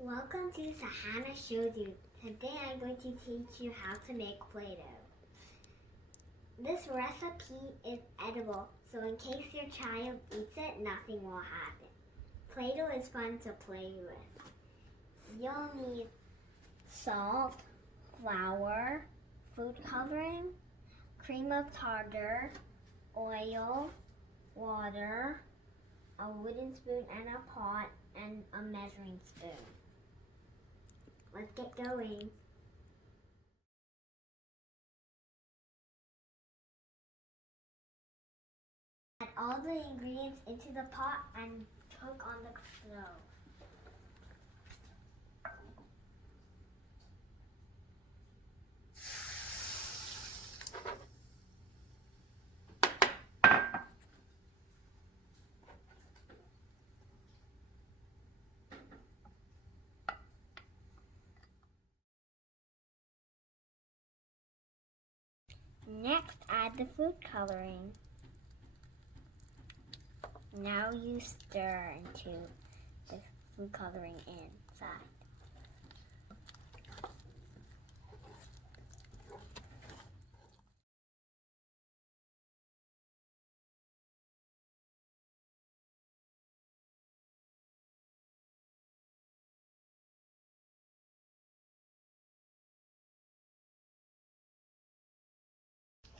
Welcome to Sahanna Shows You. Today I'm going to teach you how to make Play-Doh. This recipe is edible, so in case your child eats it, nothing will happen. Play-Doh is fun to play with. You'll need salt, flour, food coloring, cream of tartar, oil, water, a wooden spoon and a pot, and a measuring spoon. Let's get going. Add all the ingredients into the pot and cook on the stove. Next, add the food coloring. Now you stir into the food coloring inside.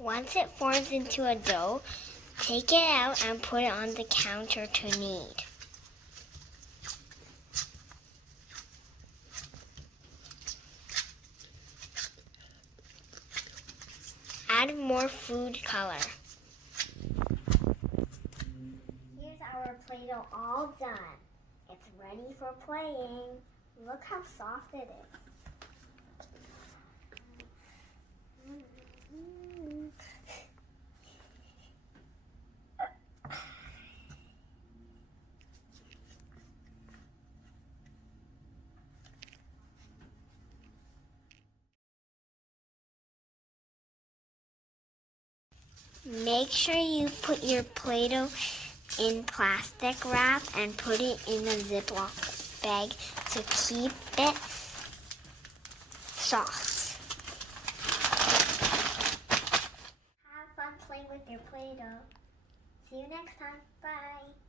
Once it forms into a dough, take it out and put it on the counter to knead. Add more food color. Here's our Play-Doh all done. It's ready for playing. Look how soft it is. Make sure you put your Play-Doh in plastic wrap and put it in a Ziploc bag to keep it soft. Have fun playing with your Play-Doh. See you next time. Bye.